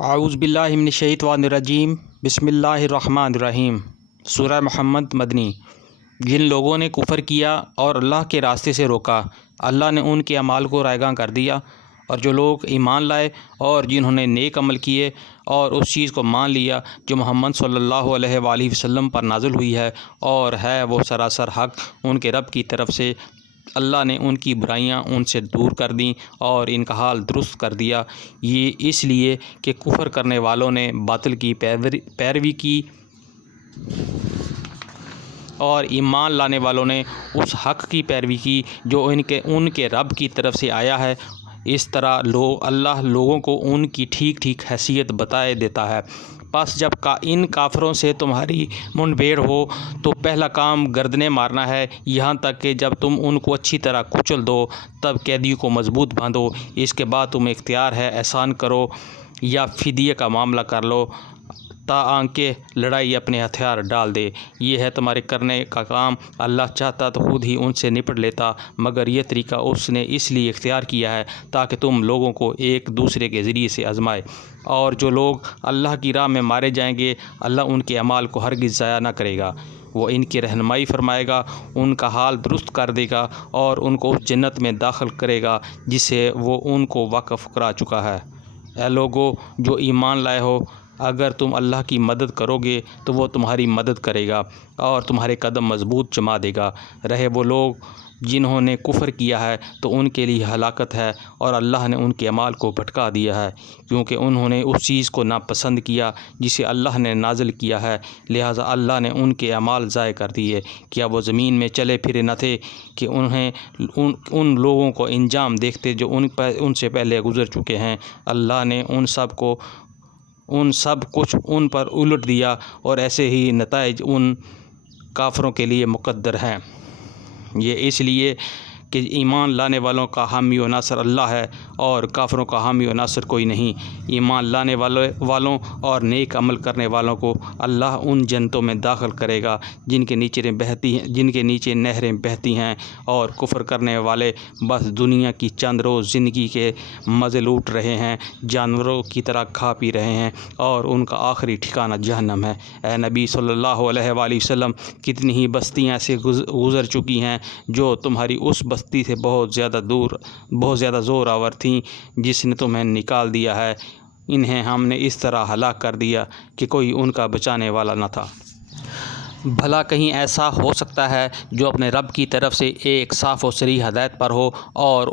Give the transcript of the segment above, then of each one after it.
اعوذ باللہ من الشیطان الرجیم بسم اللہ الرحمن الرحیم۔ سورہ محمد مدنی۔ جن لوگوں نے کفر کیا اور اللہ کے راستے سے روکا، اللہ نے ان کے اعمال کو رائیگاں کر دیا، اور جو لوگ ایمان لائے اور جنہوں نے نیک عمل کیے اور اس چیز کو مان لیا جو محمد صلی اللہ علیہ وآلہ وسلم پر نازل ہوئی ہے اور ہے وہ سراسر حق ان کے رب کی طرف سے، اللہ نے ان کی برائیاں ان سے دور کر دیں اور ان کا حال درست کر دیا۔ یہ اس لیے کہ کفر کرنے والوں نے باطل کی پیروی کی اور ایمان لانے والوں نے اس حق کی پیروی کی جو ان کے رب کی طرف سے آیا ہے۔ اس طرح اللہ لوگوں کو ان کی ٹھیک ٹھیک حیثیت بتائے دیتا ہے۔ پس جب ان کافروں سے تمہاری منبھیڑ ہو تو پہلا کام گردنیں مارنا ہے، یہاں تک کہ جب تم ان کو اچھی طرح کچل دو تب قیدی کو مضبوط باندھو۔ اس کے بعد تمہیں اختیار ہے احسان کرو یا فدیے کا معاملہ کر لو، تاکہ لڑائی اپنے ہتھیار ڈال دے۔ یہ ہے تمہارے کرنے کا کام، اللہ چاہتا تو خود ہی ان سے نپٹ لیتا، مگر یہ طریقہ اس نے اس لیے اختیار کیا ہے تاکہ تم لوگوں کو ایک دوسرے کے ذریعے سے آزمائے۔ اور جو لوگ اللہ کی راہ میں مارے جائیں گے، اللہ ان کے اعمال کو ہرگز ضائع نہ کرے گا، وہ ان کی رہنمائی فرمائے گا، ان کا حال درست کر دے گا اور ان کو اس جنت میں داخل کرے گا جسے وہ ان کو وقف کرا چکا ہے۔ اے لوگو جو ایمان لائے ہو، اگر تم اللہ کی مدد کرو گے تو وہ تمہاری مدد کرے گا اور تمہارے قدم مضبوط جما دے گا۔ رہے وہ لوگ جنہوں نے کفر کیا ہے تو ان کے لیے ہلاکت ہے، اور اللہ نے ان کے اعمال کو بھٹکا دیا ہے، کیونکہ انہوں نے اس چیز کو ناپسند کیا جسے اللہ نے نازل کیا ہے، لہٰذا اللہ نے ان کے اعمال ضائع کر دیے۔ کیا وہ زمین میں چلے پھرے نہ تھے کہ انہیں ان لوگوں کو انجام دیکھتے جو ان سے پہلے گزر چکے ہیں؟ اللہ نے ان سب کچھ ان پر الٹ دیا، اور ایسے ہی نتائج ان کافروں کے لیے مقدر ہیں۔ یہ اس لیے کہ ایمان لانے والوں کا حامی و ناصر اللہ ہے اور کافروں کا حامی و ناصر کوئی نہیں۔ ایمان لانے والوں اور نیک عمل کرنے والوں کو اللہ ان جنتوں میں داخل کرے گا جن کے نیچے نہریں بہتی ہیں، اور کفر کرنے والے بس دنیا کی چند روز زندگی کے مزے لوٹ رہے ہیں، جانوروں کی طرح کھا پی رہے ہیں، اور ان کا آخری ٹھکانہ جہنم ہے۔ اے نبی صلی اللہ علیہ وآلہ وسلم، کتنی ہی بستیاں ایسے گزر چکی ہیں جو تمہاری اس بستی سے بہت زیادہ زور آور تھیں جس نے تمہیں نکال دیا ہے، انہیں ہم نے اس طرح ہلاک کر دیا کہ کوئی ان کا بچانے والا نہ تھا۔ بھلا کہیں ایسا ہو سکتا ہے جو اپنے رب کی طرف سے ایک صاف و صریح ہدایت پر ہو اور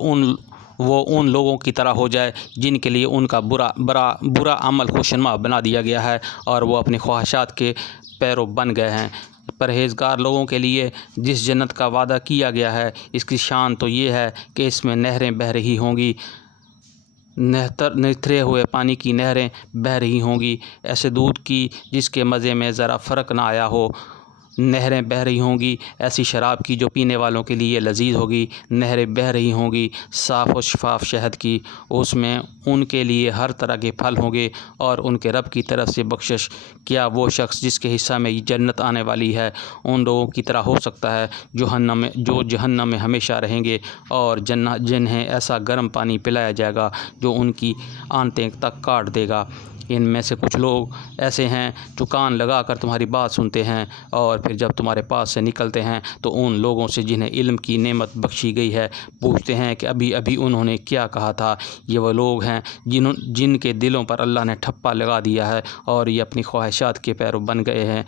وہ ان لوگوں کی طرح ہو جائے جن کے لیے ان کا برا عمل خوشنما بنا دیا گیا ہے اور وہ اپنی خواہشات کے پیرو بن گئے ہیں۔ پرہیزگار لوگوں کے لیے جس جنت کا وعدہ کیا گیا ہے، اس کی شان تو یہ ہے کہ اس میں نہریں بہہ رہی ہوں گی، نتھرے ہوئے پانی کی نہریں بہہ رہی ہوں گی، ایسے دودھ کی جس کے مزے میں ذرا فرق نہ آیا ہو۔ نہریں بہہ رہی ہوں گی ایسی شراب کی جو پینے والوں کے لیے لذیذ ہوگی۔ نہریں بہہ رہی ہوں گی صاف و شفاف شہد کی، اس میں ان کے لیے ہر طرح کے پھل ہوں گے اور ان کے رب کی طرف سے بخشش۔ کیا وہ شخص جس کے حصہ میں جنت آنے والی ہے ان لوگوں کی طرح ہو سکتا ہے جو جہنم میں ہمیشہ رہیں گے اور جنہیں ایسا گرم پانی پلایا جائے گا جو ان کی آنتیں تک کاٹ دے گا؟ ان میں سے کچھ لوگ ایسے ہیں جو کان لگا کر تمہاری بات سنتے ہیں، اور پھر جب تمہارے پاس سے نکلتے ہیں تو ان لوگوں سے جنہیں علم کی نعمت بخشی گئی ہے پوچھتے ہیں کہ ابھی انہوں نے کیا کہا تھا۔ یہ وہ لوگ ہیں جن کے دلوں پر اللہ نے ٹھپا لگا دیا ہے اور یہ اپنی خواہشات کے پیرو بن گئے ہیں۔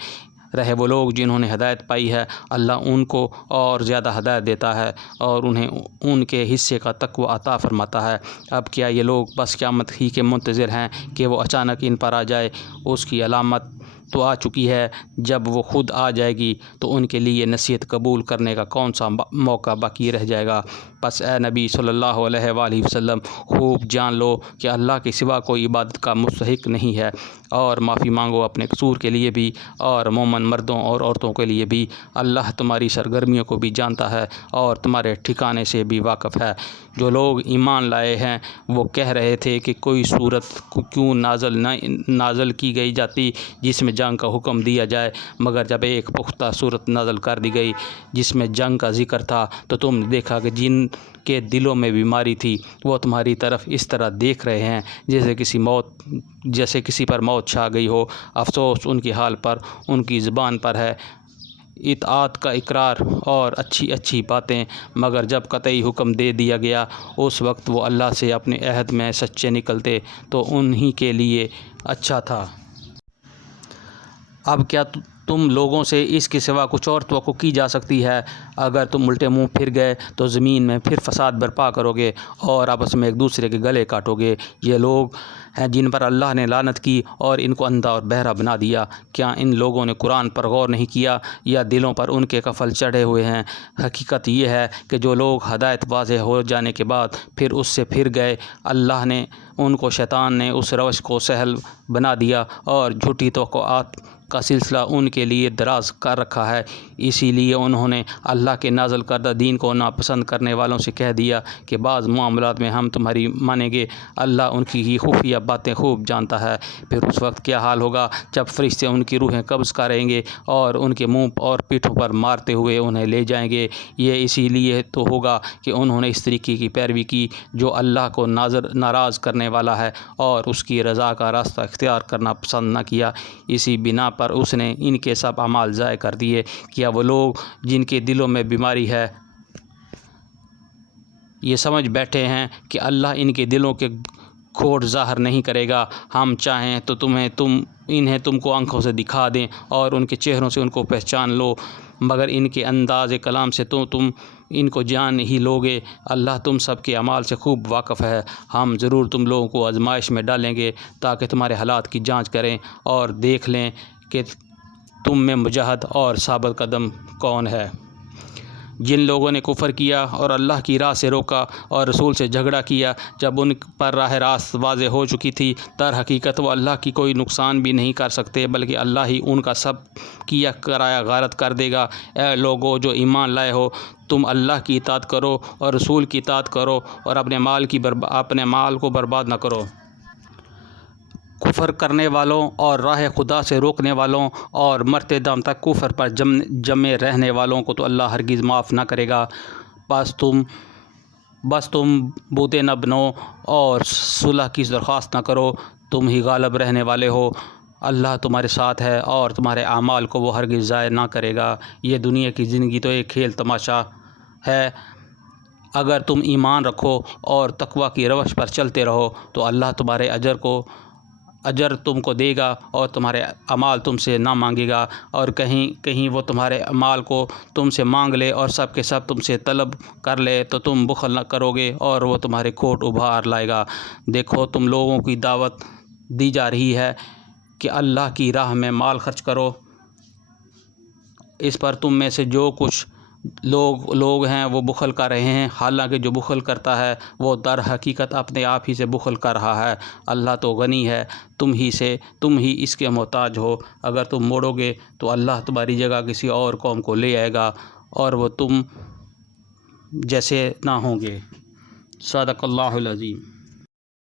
رہے وہ لوگ جنہوں نے ہدایت پائی ہے، اللہ ان کو اور زیادہ ہدایت دیتا ہے اور انہیں ان کے حصے کا تقوی عطا فرماتا ہے۔ اب کیا یہ لوگ بس قیامت ہی کے منتظر ہیں کہ وہ اچانک ان پر آ جائے؟ اس کی علامت تو آ چکی ہے، جب وہ خود آ جائے گی تو ان کے لیے نصیحت قبول کرنے کا کون سا موقع باقی رہ جائے گا؟ پس اے نبی صلی اللہ علیہ وآلہ وسلم، خوب جان لو کہ اللہ کے سوا کوئی عبادت کا مستحق نہیں ہے، اور معافی مانگو اپنے قصور کے لیے بھی اور مومن مردوں اور عورتوں کے لیے بھی۔ اللہ تمہاری سرگرمیوں کو بھی جانتا ہے اور تمہارے ٹھکانے سے بھی واقف ہے۔ جو لوگ ایمان لائے ہیں وہ کہہ رہے تھے کہ کوئی صورت کیوں نازل کی گئی جاتی جس میں جنگ کا حکم دیا جائے، مگر جب ایک پختہ صورت نازل کر دی گئی جس میں جنگ کا ذکر تھا تو تم نے دیکھا کہ جن کے دلوں میں بیماری تھی وہ تمہاری طرف اس طرح دیکھ رہے ہیں جیسے کسی پر موت چھا گئی ہو۔ افسوس ان کے حال پر، ان کی زبان پر ہے اطاعت کا اقرار اور اچھی اچھی باتیں، مگر جب قطعی حکم دے دیا گیا اس وقت وہ اللہ سے اپنے عہد میں سچے نکلتے تو انہی کے لیے اچھا تھا۔ اب کیا تم لوگوں سے اس کے سوا کچھ اور توقع کی جا سکتی ہے؟ اگر تم الٹے منہ پھر گئے تو زمین میں پھر فساد برپا کرو گے اور آپس میں ایک دوسرے کے گلے کاٹو گے۔ یہ لوگ ہیں جن پر اللہ نے لعنت کی اور ان کو اندھا اور بہرا بنا دیا۔ کیا ان لوگوں نے قرآن پر غور نہیں کیا یا دلوں پر ان کے قفل چڑھے ہوئے ہیں؟ حقیقت یہ ہے کہ جو لوگ ہدایت واضح ہو جانے کے بعد پھر اس سے پھر گئے، اللہ نے ان کو شیطان نے اس روش کو سہل بنا دیا اور جھوٹی توقعات کا سلسلہ ان کے لیے دراز کر رکھا ہے۔ اسی لیے انہوں نے اللہ کے نازل کردہ دین کو ناپسند کرنے والوں سے کہہ دیا کہ بعض معاملات میں ہم تمہاری مانیں گے، اللہ ان کی خفیہ باتیں خوب جانتا ہے۔ پھر اس وقت کیا حال ہوگا جب فرشتے ان کی روحیں قبض کریں گے اور ان کے منہ اور پیٹھوں پر مارتے ہوئے انہیں لے جائیں گے۔ یہ اسی لیے تو ہوگا کہ انہوں نے اس طریقے کی پیروی کی جو اللہ کو ناراض کرنے والا ہے اور اس کی رضا کا راستہ اختیار کرنا پسند نہ کیا۔ اسی بنا پر اس نے ان کے سب اعمال ضائع کر دیے۔ کیا وہ لوگ جن کے دلوں میں بیماری ہے یہ سمجھ بیٹھے ہیں کہ اللہ ان کے دلوں کے کھوٹ ظاہر نہیں کرے گا؟ ہم چاہیں تو انہیں تم کو آنکھوں سے دکھا دیں اور ان کے چہروں سے ان کو پہچان لو، مگر ان کے انداز کلام سے تو تم ان کو جان ہی لوگے۔ اللہ تم سب کے اعمال سے خوب واقف ہے۔ ہم ضرور تم لوگوں کو آزمائش میں ڈالیں گے تاکہ تمہارے حالات کی جانچ کریں اور دیکھ لیں کہ تم میں مجاہد اور ثابت قدم کون ہے۔ جن لوگوں نے کفر کیا اور اللہ کی راہ سے روکا اور رسول سے جھگڑا کیا جب ان پر راہ راست واضح ہو چکی تھی، در حقیقت وہ اللہ کی کوئی نقصان بھی نہیں کر سکتے بلکہ اللہ ہی ان کا سب کیا کرایا غارت کر دے گا۔ اے لوگو جو ایمان لائے ہو، تم اللہ کی اطاعت کرو اور رسول کی اطاعت کرو اور اپنے مال کو برباد نہ کرو۔ کفر کرنے والوں اور راہ خدا سے روکنے والوں اور مرتے دم تک کفر پر جمے رہنے والوں کو تو اللہ ہرگز معاف نہ کرے گا۔ بس تم بوتے نہ بنو اور صلح کی درخواست نہ کرو، تم ہی غالب رہنے والے ہو۔ اللہ تمہارے ساتھ ہے اور تمہارے اعمال کو وہ ہرگز ضائع نہ کرے گا۔ یہ دنیا کی زندگی تو ایک کھیل تماشا ہے۔ اگر تم ایمان رکھو اور تقوی کی روش پر چلتے رہو تو اللہ تمہارے اجر تم کو دے گا اور تمہارے اعمال تم سے نہ مانگے گا، اور کہیں وہ تمہارے اعمال کو تم سے مانگ لے اور سب کے سب تم سے طلب کر لے تو تم بخل نہ کرو گے اور وہ تمہارے کھوٹ ابھار لائے گا۔ دیکھو تم لوگوں کی دعوت دی جا رہی ہے کہ اللہ کی راہ میں مال خرچ کرو، اس پر تم میں سے جو کچھ لوگ ہیں وہ بخل کر رہے ہیں، حالانکہ جو بخل کرتا ہے وہ در حقیقت اپنے آپ ہی سے بخل کر رہا ہے۔ اللہ تو غنی ہے، تم ہی اس کے محتاج ہو۔ اگر تم موڑو گے تو اللہ تمہاری جگہ کسی اور قوم کو لے آئے گا اور وہ تم جیسے نہ ہوں گے۔ صدق اللہ العظیم۔